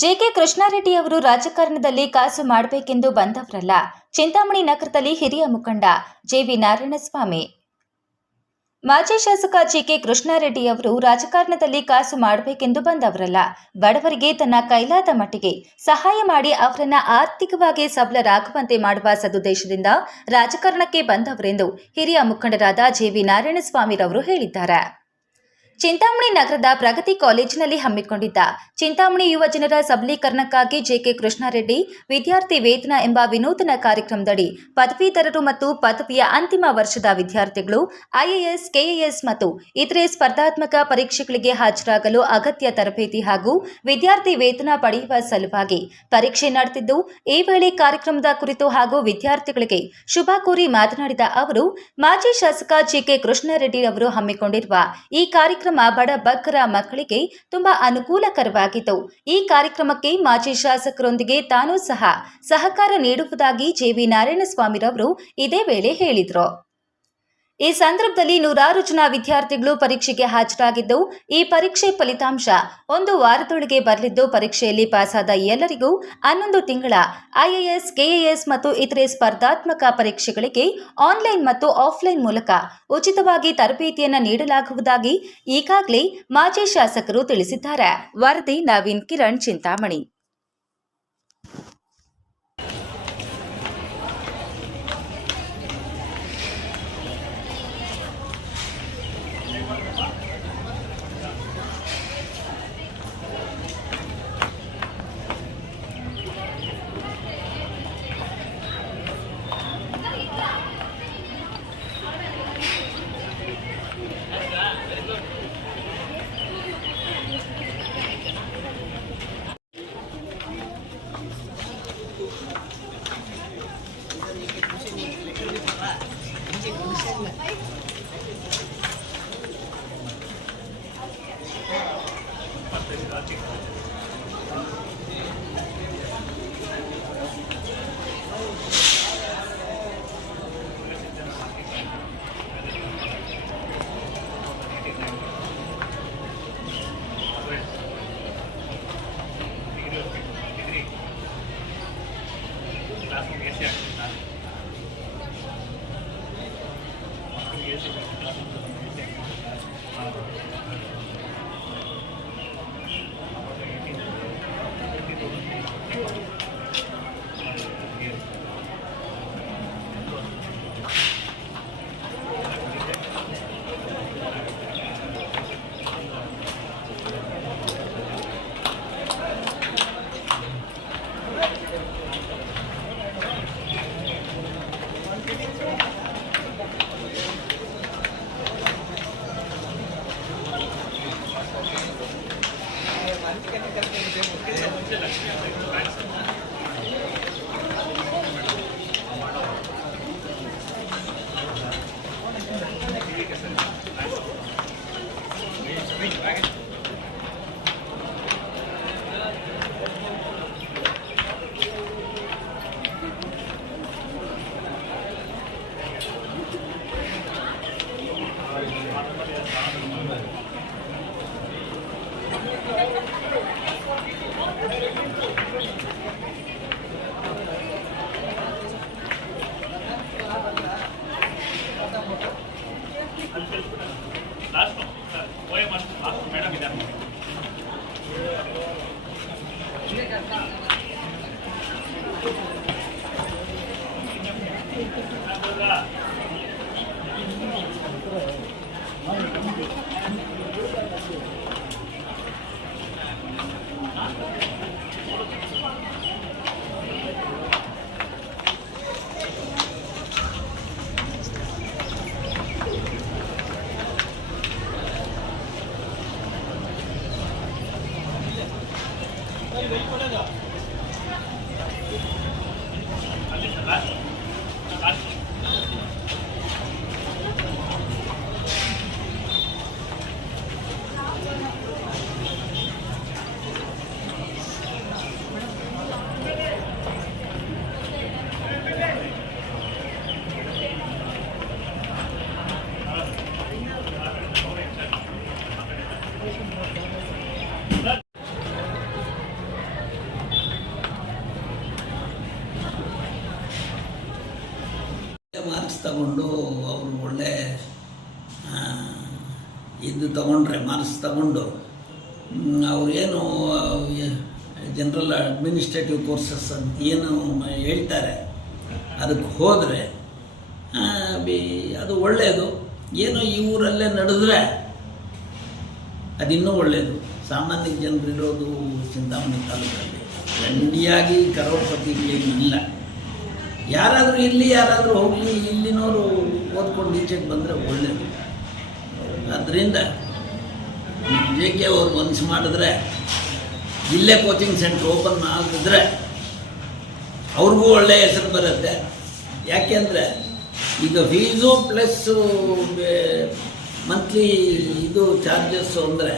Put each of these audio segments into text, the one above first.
JK Krishnareddy ಅವರು ರಾಜಕಾರಣದಲ್ಲಿ ಕಾಸು ಮಾಡಬೇಕೆಂದು ಬಂದವರಲ್ಲ. ಚಿಂತಾಮಣಿ ನಗರದಲ್ಲಿ ಹಿರಿಯ ಮುಖಂಡ ಜೆವಿ ನಾರಾಯಣಸ್ವಾಮಿ. ಮಾಜಿ ಶಾಸಕ ಜಿಕೆ ಕೃಷ್ಣಾರೆಡ್ಡಿ ಅವರು ರಾಜಕಾರಣದಲ್ಲಿ ಕಾಸು ಮಾಡಬೇಕೆಂದು ಬಂದವರಲ್ಲ. ಬಡವರಿಗೆ ತನ್ನ ಕೈಲಾದ ಮಟ್ಟಿಗೆ ಸಹಾಯ ಮಾಡಿ ಅವರನ್ನ ಆರ್ಥಿಕವಾಗಿ ಸಬಲರಾಗುವಂತೆ ಮಾಡುವ ಸದುದ್ದೇಶದಿಂದ ರಾಜಕಾರಣಕ್ಕೆ ಬಂದವರೆಂದು ಹಿರಿಯ ಮುಖಂಡರಾದ ಜೆವಿ ನಾರಾಯಣಸ್ವಾಮಿರವರು ಹೇಳಿದ್ದಾರೆ. ಚಿಂತಾಮಣಿ ನಗರದ ಪ್ರಗತಿ ಕಾಲೇಜಿನಲ್ಲಿ ಹಮ್ಮಿಕೊಂಡಿದ್ದ ಚಿಂತಾಮಣಿ ಯುವ ಜನರ ಸಬಲೀಕರಣಕ್ಕಾಗಿ ಜೆಕೆ ಕೃಷ್ಣಾರೆಡ್ಡಿ, ವಿದ್ಯಾರ್ಥಿ ವೇತನ ಎಂಬ ವಿನೂತನ ಕಾರ್ಯಕ್ರಮದಡಿ ಪದವೀಧರರು ಮತ್ತು ಪದವಿಯ ಅಂತಿಮ ವರ್ಷದ ವಿದ್ಯಾರ್ಥಿಗಳು, ಐಎಎಸ್, ಕೆಎಎಸ್ ಮತ್ತು ಇತರೆ ಸ್ಪರ್ಧಾತ್ಮಕ ಪರೀಕ್ಷೆಗಳಿಗೆ ಹಾಜರಾಗಲು ಅಗತ್ಯ ತರಬೇತಿ ಹಾಗೂ ವಿದ್ಯಾರ್ಥಿ ವೇತನ ಪಡೆಯುವ ಸಲುವಾಗಿ ಪರೀಕ್ಷೆ ನಡೆದಿದ್ದು, ಈ ವೇಳೆ ಕಾರ್ಯಕ್ರಮದ ಕುರಿತು ಹಾಗೂ ವಿದ್ಯಾರ್ಥಿಗಳಿಗೆ ಶುಭ ಕೋರಿ ಮಾತನಾಡಿದ ಅವರು, ಮಾಜಿ ಶಾಸಕ ಜಿಕೆ ಕೃಷ್ಣಾರೆಡ್ಡಿ ಅವರು ಹಮ್ಮಿಕೊಂಡಿರುವ ಈ ಕಾರ್ಯಕ್ರಮ ಬಡ ಬಗ್ಗರ ಮಕ್ಕಳಿಗೆ ತುಂಬಾ ಅನುಕೂಲಕರವಾಗಿತ್ತು. ಈ ಕಾರ್ಯಕ್ರಮಕ್ಕೆ ಮಾಜಿ ಶಾಸಕರೊಂದಿಗೆ ತಾನೂ ಸಹ ಸಹಕಾರ ನೀಡುವುದಾಗಿ ಜೆವಿ ನಾರಾಯಣಸ್ವಾಮಿರವರು ಇದೇ ವೇಳೆ ಹೇಳಿದರು. ಈ ಸಂದರ್ಭದಲ್ಲಿ ನೂರಾರು ಜನ ವಿದ್ಯಾರ್ಥಿಗಳು ಪರೀಕ್ಷೆಗೆ ಹಾಜರಾಗಿದ್ದವು ಈ ಪರೀಕ್ಷೆ ಫಲಿತಾಂಶ ಒಂದು ವಾರದೊಳಗೆ ಬರಲಿದ್ದು, ಪರೀಕ್ಷೆಯಲ್ಲಿ ಪಾಸಾದ ಎಲ್ಲರಿಗೂ ಹನ್ನೊಂದು ತಿಂಗಳ ಐಎಎಸ್ ಕೆಎಎಸ್ ಮತ್ತು ಇತರೆ ಸ್ಪರ್ಧಾತ್ಮಕ ಪರೀಕ್ಷೆಗಳಿಗೆ ಆನ್ಲೈನ್ ಮತ್ತು ಆಫ್ಲೈನ್ ಮೂಲಕ ಉಚಿತವಾಗಿ ತರಬೇತಿಯನ್ನು ನೀಡಲಾಗುವುದಾಗಿ ಈಗಾಗಲೇ ಮಾಜಿ ಶಾಸಕರು ತಿಳಿಸಿದ್ದಾರೆ. ವರದಿ Naveen Kiran Chintamani. Ja. Thank you. Marks ತಗೊಂಡು ಅವರು ಒಳ್ಳೆ ಇದು ತಗೊಂಡ್ರೆ, ಮಾರ್ಕ್ಸ್ ತಗೊಂಡು ಅವ್ರೇನು ಜನರಲ್ ಅಡ್ಮಿನಿಸ್ಟ್ರೇಟಿವ್ ಕೋರ್ಸಸ್ ಅಂತ ಏನು ಹೇಳ್ತಾರೆ, ಅದಕ್ಕೆ ಹೋದರೆ ಅದು ಒಳ್ಳೆಯದು ಏನು ಈ ಊರಲ್ಲೇ ನಡೆದ್ರೆ ಅದಿನ್ನೂ ಒಳ್ಳೆಯದು ಸಾಮಾನ್ಯ ಜನರು ಇರೋದು ಚಿಂತಾಮಣಿ ತಾಲೂಕಲ್ಲಿ. ದಂಡಿಯಾಗಿ ಕರೋಡ್ಪತಿಗಳೇನು ಇಲ್ಲ ಯಾರಾದರೂ ಇಲ್ಲಿ, ಯಾರಾದರೂ ಹೋಗಲಿ, ಇಲ್ಲಿನವರು ಓದ್ಕೊಂಡು ಈಚೆಗೆ ಬಂದರೆ ಒಳ್ಳೆಯದು ಅದರಿಂದ ಜೆ ಕೆ ಅವ್ರು ಮನಸ್ಸು ಮಾಡಿದ್ರೆ, ಇಲ್ಲೇ ಕೋಚಿಂಗ್ ಸೆಂಟ್ರ್ ಓಪನ್ ಆಗಿದ್ರೆ ಅವ್ರಿಗೂ ಒಳ್ಳೆಯ ಹೆಸರು ಬರುತ್ತೆ. ಯಾಕೆಂದರೆ ಈಗ ಫೀಸು ಪ್ಲಸ್ಸು ಮಂತ್ಲಿ ಇದು ಚಾರ್ಜಸ್ಸು ಅಂದರೆ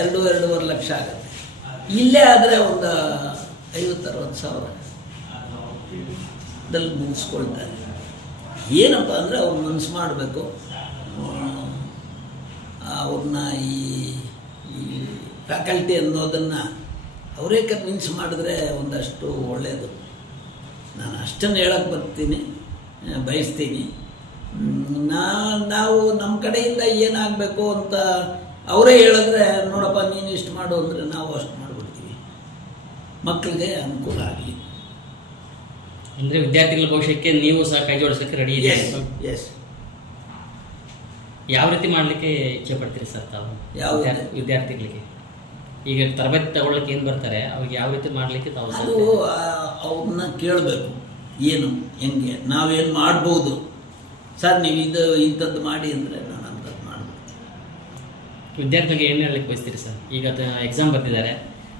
ಎರಡು, ಎರಡೂವರೆ ಲಕ್ಷ ಆಗುತ್ತೆ. ಇಲ್ಲೇ ಆದರೆ ಒಂದು ಐವತ್ತು, ಅರವತ್ತು ಸಾವಿರ. ದಲ್ಲಿ ಮುಗಿಸ್ಕೊಳ್ತಾರೆ. ಏನಪ್ಪ ಅಂದರೆ ಅವ್ರು ಮನಸ್ಸು ಮಾಡಬೇಕು. ಅವ್ರನ್ನ ಈ ಫ್ಯಾಕಲ್ಟಿ ಅನ್ನೋದನ್ನು ಅವರೇ ಕನ್ವಿನ್ಸ್ ಮಾಡಿದ್ರೆ ಒಂದಷ್ಟು ಒಳ್ಳೆಯದು ನಾನು ಅಷ್ಟನ್ನು ಹೇಳಕ್ಕೆ ಬರ್ತೀನಿ ಬಯಸ್ತೀನಿ. ನಾ, ನಾವು ನಮ್ಮ ಕಡೆಯಿಂದ ಏನಾಗಬೇಕು ಅಂತ ಅವರೇ ಹೇಳಿದ್ರೆ, ನೋಡಪ್ಪ, ನೀನು ಇಷ್ಟು ಮಾಡು ಅಂದರೆ ನಾವು ಅಷ್ಟು ಮಾಡಿಬಿಡ್ತೀವಿ. ಮಕ್ಕಳಿಗೆ ಅನುಕೂಲ ಆಗಲಿ. ಅಂದ್ರೆ ವಿದ್ಯಾರ್ಥಿಗಳ ಭವಿಷ್ಯಕ್ಕೆ ನೀವು ಸಹ ಕೈ ಜೋಡಿಸಕ್ಕೆ ರೆಡಿ ಇದೆ ಎಸ್ ಯಾವ ರೀತಿ ಮಾಡ್ಲಿಕ್ಕೆ ಇಚ್ಛೆ ಪಡ್ತೀರಿ ಸರ್ ತಾವು? ಯಾವ ವಿದ್ಯಾರ್ಥಿಗಳಿಗೆ. ಈಗ ತರಬೇತಿ ತಗೊಳ್ಳಕ್ಕೆ ಏನು ಬರ್ತಾರೆ? ಅವ್ರಿಗೆ ಯಾವ ರೀತಿ ಮಾಡ್ಲಿಕ್ಕೆ ತಾವು ಅದು ಅವ್ರನ್ನ ಕೇಳಬೇಕು. ಏನು ಹೆಂಗೆ ನಾವೇನು ಮಾಡ್ಬೋದು? ಸರ್ ನೀವು ಇದು ಇಂಥದ್ದು ಮಾಡಿ ಅಂದರೆ ನಾನು ಅಂಥದ್ದು ಮಾಡ್ಬಿಡ್ತೀನಿ ವಿದ್ಯಾರ್ಥಿಗಳಿಗೆ ಏನು ಹೇಳಲಿಕ್ಕೆ ಬಯಸ್ತೀರಿ ಸರ್? ಈಗ ಎಕ್ಸಾಮ್ ಬರ್ತಿದ್ದಾರೆ.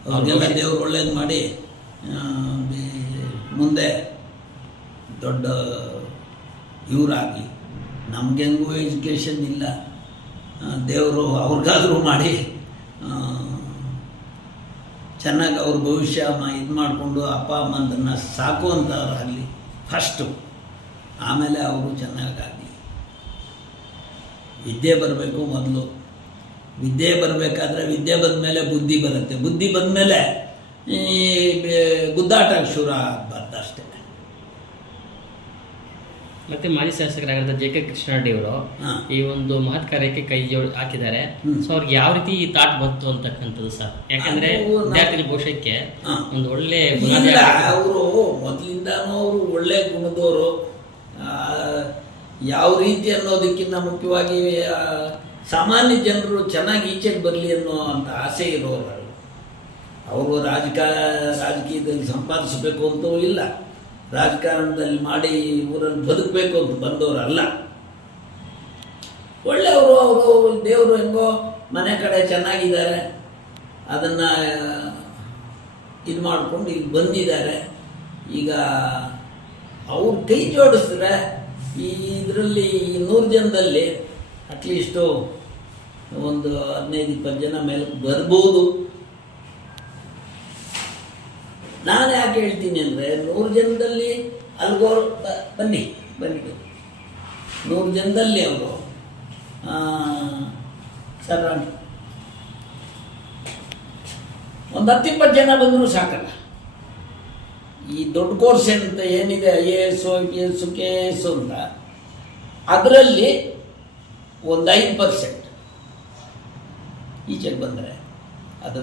ಅವ್ರ ಅವ್ರಿಗೆಲ್ಲ ದೇವ್ರು ಒಳ್ಳೇದು ಮಾಡಿ ಮುಂದೆ ದೊಡ್ಡ ಇವರಾಗಲಿ ನಮಗೆಂಗೂ ಎಜುಕೇಷನ್ ಇಲ್ಲ. ದೇವರು ಅವ್ರಿಗಾದರೂ ಮಾಡಿ ಚೆನ್ನಾಗಿ ಅವ್ರ ಭವಿಷ್ಯ ಇದು ಮಾಡಿಕೊಂಡು ಅಪ್ಪ ಅಮ್ಮಂದನ್ನು ಸಾಕುವಂಥವ್ರಾಗಲಿ ಫಸ್ಟು ಆಮೇಲೆ ಅವರು ಚೆನ್ನಾಗಾಗಲಿ. ವಿದ್ಯೆ ಬರಬೇಕು ಮೊದಲು. ವಿದ್ಯೆ ಬರಬೇಕಾದ್ರೆ ವಿದ್ಯೆ ಬಂದ ಮೇಲೆ ಬುದ್ಧಿ ಬರುತ್ತೆ. ಬುದ್ಧಿ ಬಂದಮೇಲೆ ಈ ಗುದ್ದಾಟ ಶುರು ಆಗಬಾರ್ದು ಅಷ್ಟೇ ಮತ್ತೆ ಮಾಜಿ ಶಾಸಕರಾಗಿದ್ದ ಜೆ ಕೆ ಕೃಷ್ಣಾರೆಡ್ಡಿ ಅವರು ಈ ಒಂದು ಮಹತ್ ಕಾರ್ಯಕ್ಕೆ ಕೈ ಜೋಡಿ ಹಾಕಿದ್ದಾರೆ. ಸೊ ಅವ್ರಿಗೆ ಯಾವ ರೀತಿ ಈ ಥಾಟ್ ಬಂತು ಅಂತಕ್ಕಂಥದ್ದು ಸರ್? ಯಾಕಂದ್ರೆ ವಿದ್ಯಾರ್ಥಿ ವಿದ್ಯಾರ್ಥಿಗಳ ಭವಿಷ್ಯಕ್ಕೆ ಒಂದು ಒಳ್ಳೆ ಅವರು ಮೊದಲಿಂದಾನು ಅವರು ಒಳ್ಳೆ ಗುಣದವರು. ಯಾವ ರೀತಿ ಅನ್ನೋದಕ್ಕಿಂತ ಮುಖ್ಯವಾಗಿ ಸಾಮಾನ್ಯ ಜನರು ಚೆನ್ನಾಗಿ ಈಚೆಗೆ ಬರಲಿ ಅನ್ನೋ ಅಂತ ಆಸೆ ಇರೋರು ಅವರು. ರಾಜಕ ರಾಜಕೀಯದಲ್ಲಿ ಸಂಪಾದಿಸಬೇಕು ಅಂತೂ ಇಲ್ಲ. ರಾಜಕಾರಣದಲ್ಲಿ ಮಾಡಿ ಊರಲ್ಲಿ ಬದುಕಬೇಕು ಅಂತ ಬಂದವರಲ್ಲ. ಒಳ್ಳೆಯವರು, ಅವರು ದೇವರು ಹೆಂಗೋ ಮನೆ ಕಡೆ ಚೆನ್ನಾಗಿದ್ದಾರೆ. ಅದನ್ನು ಇದು ಮಾಡಿಕೊಂಡು ಇಲ್ಲಿ ಬಂದಿದ್ದಾರೆ. ಈಗ ಅವ್ರು ಕೈ ಜೋಡಿಸಿದ್ರೆ ಈ ಇದರಲ್ಲಿ ನೂರು ಜನದಲ್ಲಿ ಅಟ್ಲೀಸ್ಟು ಒಂದು ಹದಿನೈದು, ಇಪ್ಪತ್ತು ಜನ ಮೇಲೆ ಬರ್ಬೋದು. ನಾನು ಯಾಕೆ ಹೇಳ್ತೀನಿ ಅಂದರೆ ನೂರು ಜನದಲ್ಲಿ ಅಲ್ಗೋ ಬ- ಬನ್ನಿ ಬನ್ನಿ. ನೂರು ಜನದಲ್ಲಿ ಅವರು ಸರ್ ಒಂದು ಹತ್ತಿಪ್ಪತ್ತು ಜನ ಬಂದರೂ ಸಾಕಲ್ಲ ಈ ದೊಡ್ಡ ಕೋರ್ಸ್ ಅಂತ ಏನಿದೆ, I A S, I P S, K S ಅಂತ, ಅದರಲ್ಲಿ ಒಂದು ಐದು ಪರ್ಸೆಂಟ್ ಈಚೆಗೆ ಬಂದರೆ ಅದು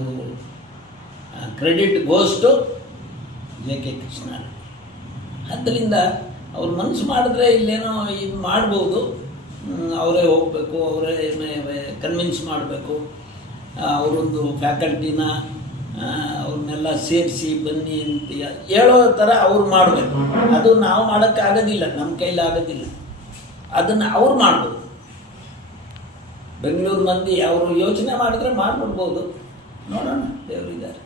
credit goes to J K Krishna. ಆದ್ದರಿಂದ ಅವ್ರು ಮನಸ್ಸು ಮಾಡಿದ್ರೆ ಇಲ್ಲೇನೋ ಇದು ಮಾಡ್ಬೋದು. ಅವರೇ ಹೋಗಬೇಕು, ಅವರೇ ಕನ್ವಿನ್ಸ್ ಮಾಡಬೇಕು. ಅವರೊಂದು ಫ್ಯಾಕಲ್ಟಿನ ಅವ್ರನ್ನೆಲ್ಲ ಸೇರಿಸಿ ಬನ್ನಿ ಅಂತ ಹೇಳೋ ಥರ ಅವ್ರು ಮಾಡಬೇಕು. ಅದು ನಾವು ಮಾಡೋಕ್ಕಾಗೋದಿಲ್ಲ ನಮ್ಮ ಕೈಲಿ ಆಗೋದಿಲ್ಲ. ಅದನ್ನು ಅವ್ರು ಮಾಡ್ಬೋದು. ಬೆಂಗಳೂರು ಮಂದಿ ಅವರು ಯೋಚನೆ ಮಾಡಿದ್ರೆ ಮಾಡಿಬಿಡ್ಬೋದು. ನೋಡೋಣ ದೇವರಿದ್ದಾರೆ